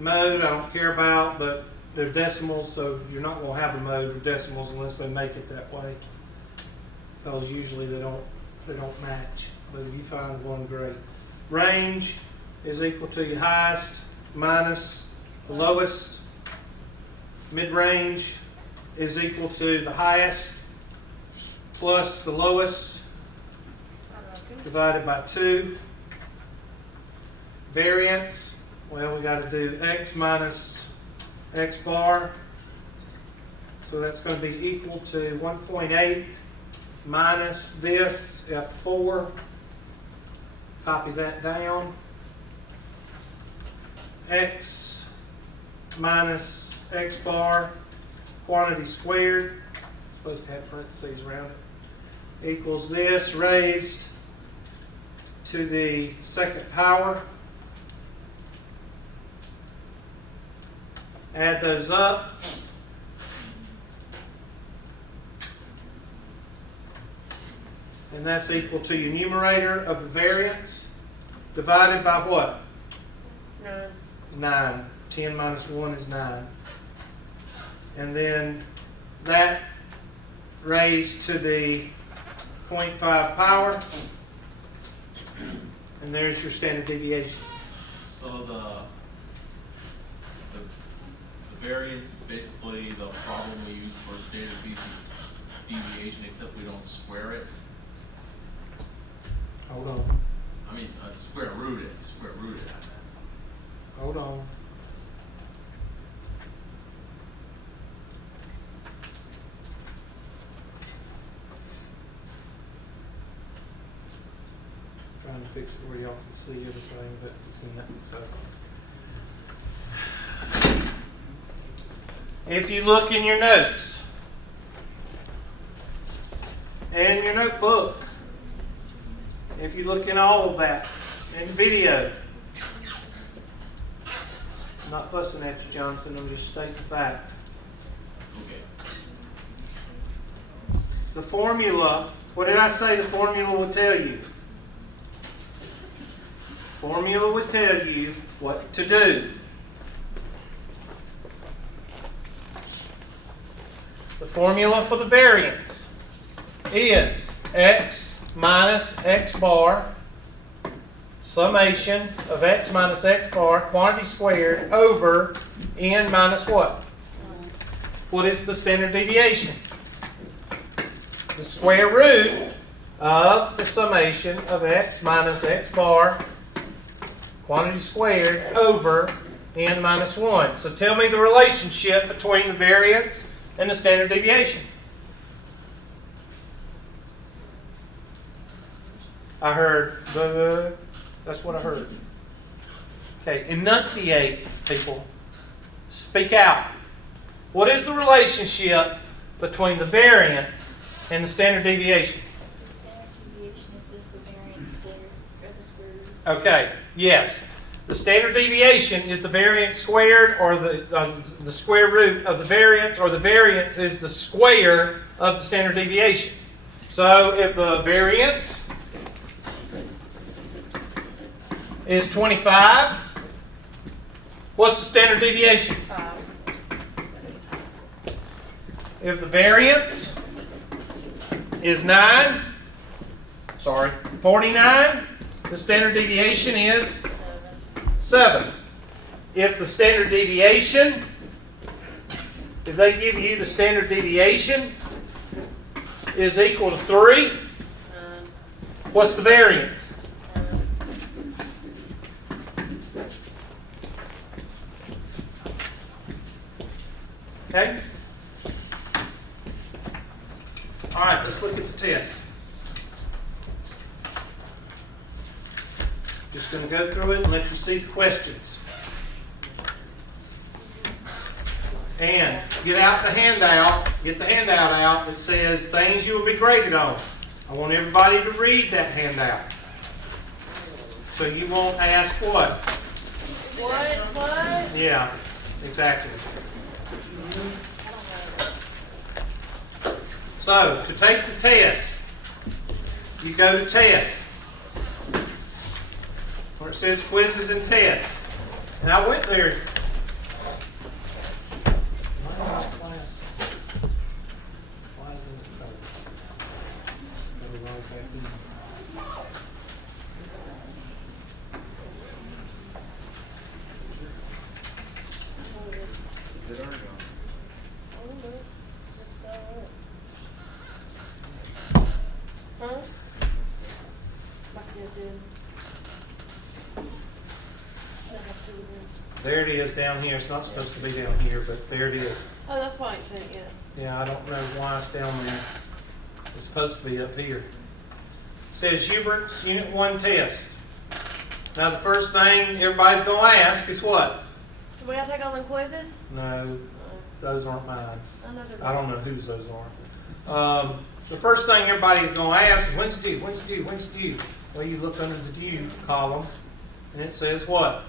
Mode, I don't care about, but they're decimals, so you're not going to have a mode with decimals unless they make it that way. Because usually they don't match. But if you find one, great. Range is equal to your highest minus the lowest. Mid-range is equal to the highest plus the lowest divided by 2. Variance, well, we got to do x minus x bar. So that's going to be equal to 1.8 minus this, F4. Copy that down. X minus x bar, quantity squared, it's supposed to have parentheses around it, equals this raised to the second power. Add those up. And that's equal to your numerator of the variance divided by what? 9. 9. 10 minus 1 is 9. And then that raised to the 0.5 power. And there's your standard deviation. So the variance is basically the problem we use for standard deviation, except we don't square it. Hold on. I mean, square root it. Square root it. Hold on. Trying to fix it where y'all can see everything, but so. If you look in your notes and your notebook, if you look in all of that, in video, I'm not fussing at you, Jonathan, I'm just stating the fact. Okay. The formula, what did I say the formula would tell you? Formula would tell you what to do. The formula for the variance is x minus x bar, summation of x minus x bar, quantity squared, over n minus what? What is the standard deviation? The square root of the summation of x minus x bar, quantity squared, over n minus 1. So tell me the relationship between the variance and the standard deviation. I heard, that's what I heard. Okay, enunciate, people. Speak out. What is the relationship between the variance and the standard deviation? The standard deviation is just the variance squared, or the square root. Okay, yes. The standard deviation is the variance squared, or the square root of the variance, or the variance is the square of the standard deviation. So if the variance is 25, what's the standard deviation? 5. If the variance is 49, the standard deviation is 7. If the standard deviation, if they give you the standard deviation is equal to 3, what's the variance? Okay? All right, let's look at the test. Just going to go through it and let you see the questions. And get out the handout. Get the handout out that says things you will be graded on. I want everybody to read that handout. So you won't ask what? What? Yeah, exactly. So, to take the test, you go to test, where it says quizzes and tests. And I went there Is it already on? Huh? Like you did. There it is down here. It's not supposed to be down here, but there it is. Oh, that's why it's sent yet. Yeah, I don't know why it's down there. It's supposed to be up here. It says Hubert's Unit 1 test. Now the first thing everybody's going to ask is what? Do we gotta take all them quizzes? No, those aren't mine. I know they're. I don't know whose those are. The first thing everybody's going to ask is when's it due? When's it due? When's it due? Well, you look under the due column, and it says what?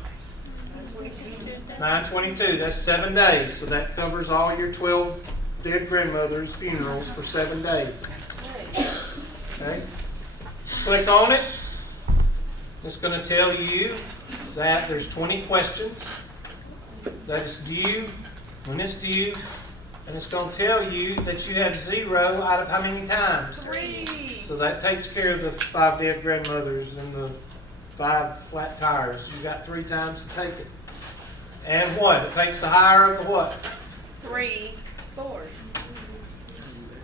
9/22. That's 7 days. So that covers all your 12 dead grandmothers' funerals for 7 days. Okay? Click on it. It's going to tell you that there's 20 questions that is due, when it's due, and it's going to tell you that you have 0 out of how many times? 3. So that takes care of the 5 dead grandmothers and the 5 flat tires. You got 3 times to take it. And what? It takes the higher of the what? 3 scores.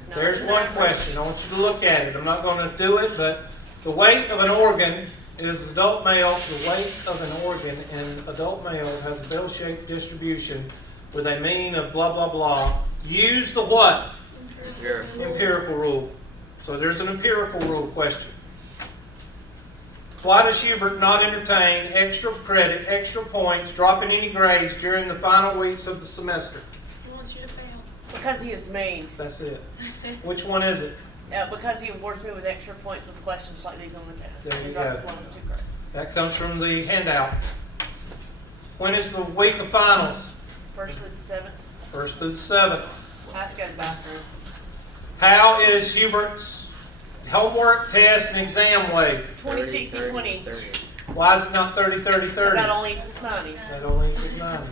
No, There's one question. I want you to look at it. I'm not going to do it, but the weight of an organ is adult male. The weight of an organ in adult male has a bell-shaped distribution with a mean of blah, blah, blah. Use the what? Empirical rule. So there's an empirical rule question. Why does Hubert not entertain extra credit, extra points, dropping any grades during the final weeks of the semester? He wants you to fail. Because he is mean. That's it. Which one is it? Because he awards me with extra points with questions like these on the test. There you And drops go. the lowest 2 grades. That comes from the handouts. When is the week of finals? 1st through the 7th. 1st through the 7th. I have to go to the bathroom. How is Hubert's homework, test, and exam weighed? 20, 60, 20. Why is it not 30, 30, 30? That only equals 90. That only equals 90.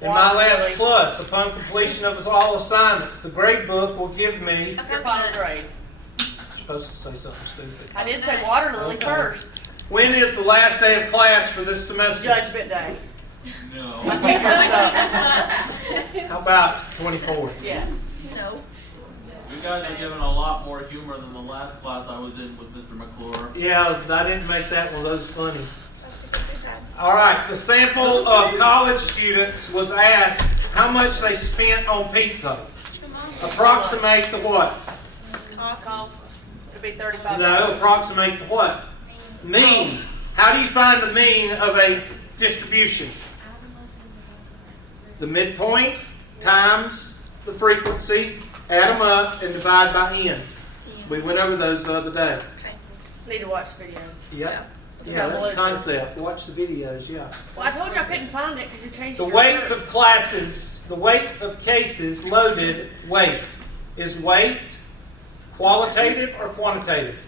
In Wow, my lab really? plus, upon completion of all assignments, the grade book will give me. Your final grade. Supposed to say something stupid. I did say water lily Okay. first. When is the last day of class for this semester? Judgment day. No. My teacher Teacher sucks. How about 24th? Yes. No. You guys are giving a lot more humor than the last class I was in with Mr. McClure. Yeah, I didn't make that one of those funny. All right, the sample of college students was asked how much they spent on pizza. Approximate the what? Cost. It'd be $35. No, approximate the what? Mean. How do you find the mean of a distribution? The midpoint times the frequency, add them up, and divide by n. We went over those the other day. Need to watch videos. Yep. Yeah, that's the concept. Watch the videos, yeah. Well, I told you I couldn't find it because you changed The your weights script. of classes, the weights of cases loaded weight. Is weight qualitative or quantitative?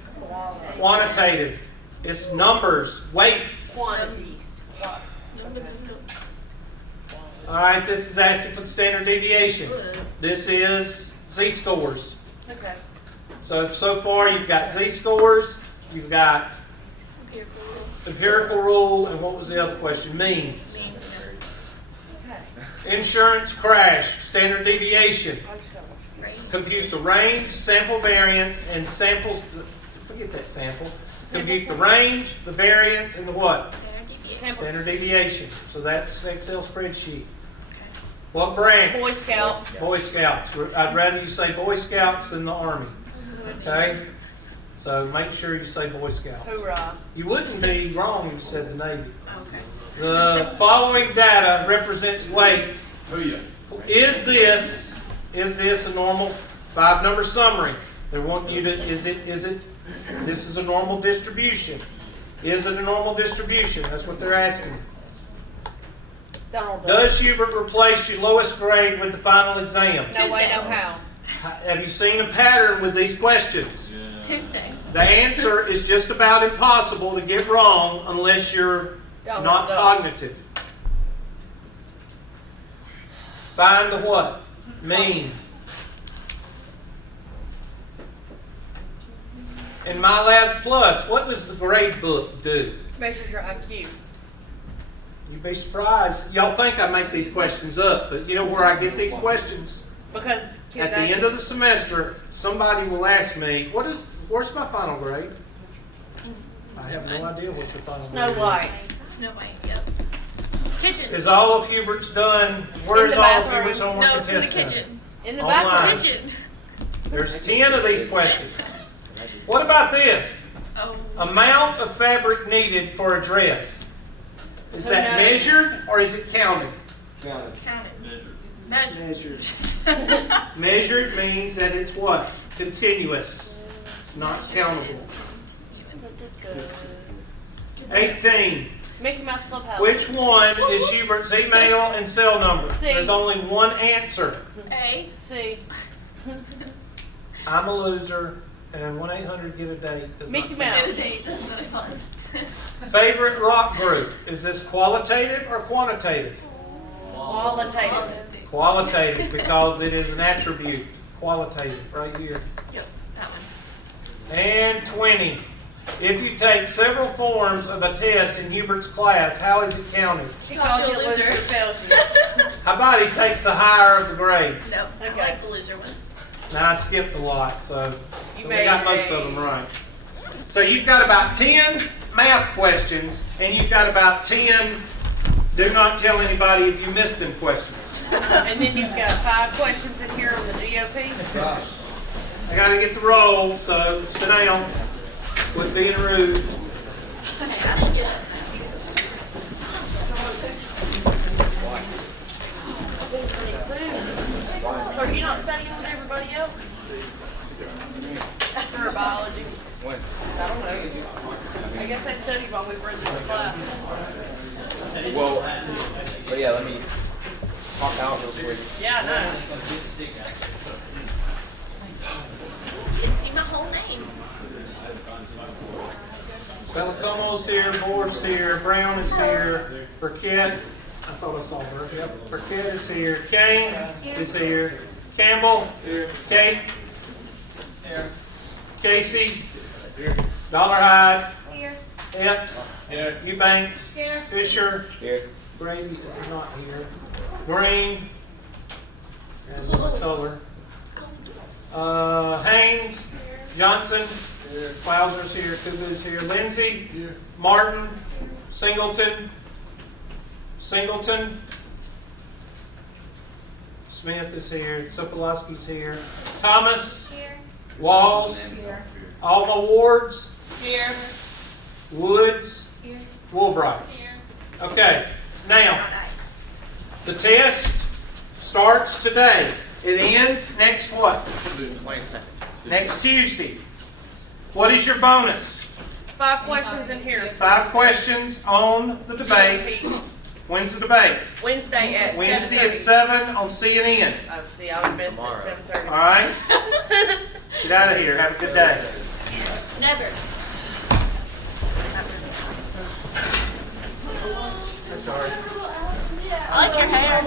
Quantitative. It's numbers, weights. Quantities. All right, this is asking for the standard deviation. This is z-scores. Okay. So far you've got z-scores, you've got empirical rule, and what was the other question? Mean. Okay. Insurance crash, standard deviation. Compute the range, sample variance, and samples. Forget that sample. Compute the range, the variance, and the what? Standard deviation. So that's Excel spreadsheet. What branch? Boy Scout. Boy Scouts. I'd rather you say Boy Scouts than the Army. Okay? So make sure you say Boy Scouts. Hoorah. You wouldn't be wrong if you said the Navy. Okay. The following data represents weights. Booyah. Is this a normal 5-number summary? They want you to, this is a normal distribution. Is it a normal distribution? That's what they're asking. Donald Duck. Does Hubert replace your lowest grade with the final exam? No way, no how. Have you seen a pattern with these questions? Yeah. Tuesday. The answer is just about impossible to get wrong unless you're Donald not Duck. cognitive. Find the what? Mean. In My Labs Plus. What does the grade book do? Measures your IQ. You'd be surprised. Y'all think I make these questions up, but you know where I get these questions? Because kids At the end of the semester, somebody will ask me, where's my final grade? I have no idea what the final Snow grade White. Snow White, yep. Kitchen. is. Is all of Hubert's done? Where's the all of bathroom. Hubert's homework No, and it's in the test done? kitchen. In the Online. bathroom. Kitchen. There's 10 of these questions. What about this? Oh. Amount of fabric needed for a dress. Is Who that knows? measured or is it counted? Count it. Count it. Measure. Measures. Measured means that it's what? Continuous. It's not countable. 18. Mickey Mouse Clubhouse. Which one is Hubert's email and cell number? C. There's only one answer. A. See. I'm a loser, and 1-800-GET-A-DATE does Mickey not Mouse. count. Good date. That's really fun. Favorite rock group? Is this qualitative or quantitative? Qualitative. Qualitative, because it is an attribute. Qualitative, right here. Yep, that one. And 20. If you take several forms of a test in Hubert's class, how is it counted? He calls you a loser. Loser. Fails you. How about he takes the higher of the grades? No, I Okay. like the loser one. Now, I skipped a lot, so You we got made most a- of them right. So you've got about 10 math questions, and you've got about 10 do not tell anybody if you missed them questions. And then you've got 5 questions in here on the GOP. I got to get the roll, so sit down with being rude. So are you not studying with everybody else? For biology? When? I don't know. I guess they studied while we were in this class. Well, but yeah, let me pop out real quick. Yeah, I know. Didn't see my whole name. Belacomo's here, Board's here, Brown is here, Burkett, I thought I saw her, yep, Burkett is here, Kane is here, Campbell, Kate, Casey, Dollarhide, Here. Epps, Eubanks, Here. Fisher, Here. Brady is not here, Green, as my color, Haynes, Johnson, Clouser's here, Kubu's here, Lindsay, Martin, Singleton, Smith is here, Sokolowski's here, Thomas, Here. Walls, Alma Wards, Here. Woods, Here. Woolbright. Here. Okay, now, the test starts today. It ends next what? Next Tuesday. What is your bonus? 5 questions in here. 5 questions on the debate. When's the debate? Wednesday at Wednesday 7:30. at 7 on CNN. Oh, see, I was missed Tomorrow. at 7:30. All right? Get out of here. Have a good day. Never. Sorry. I like your hair.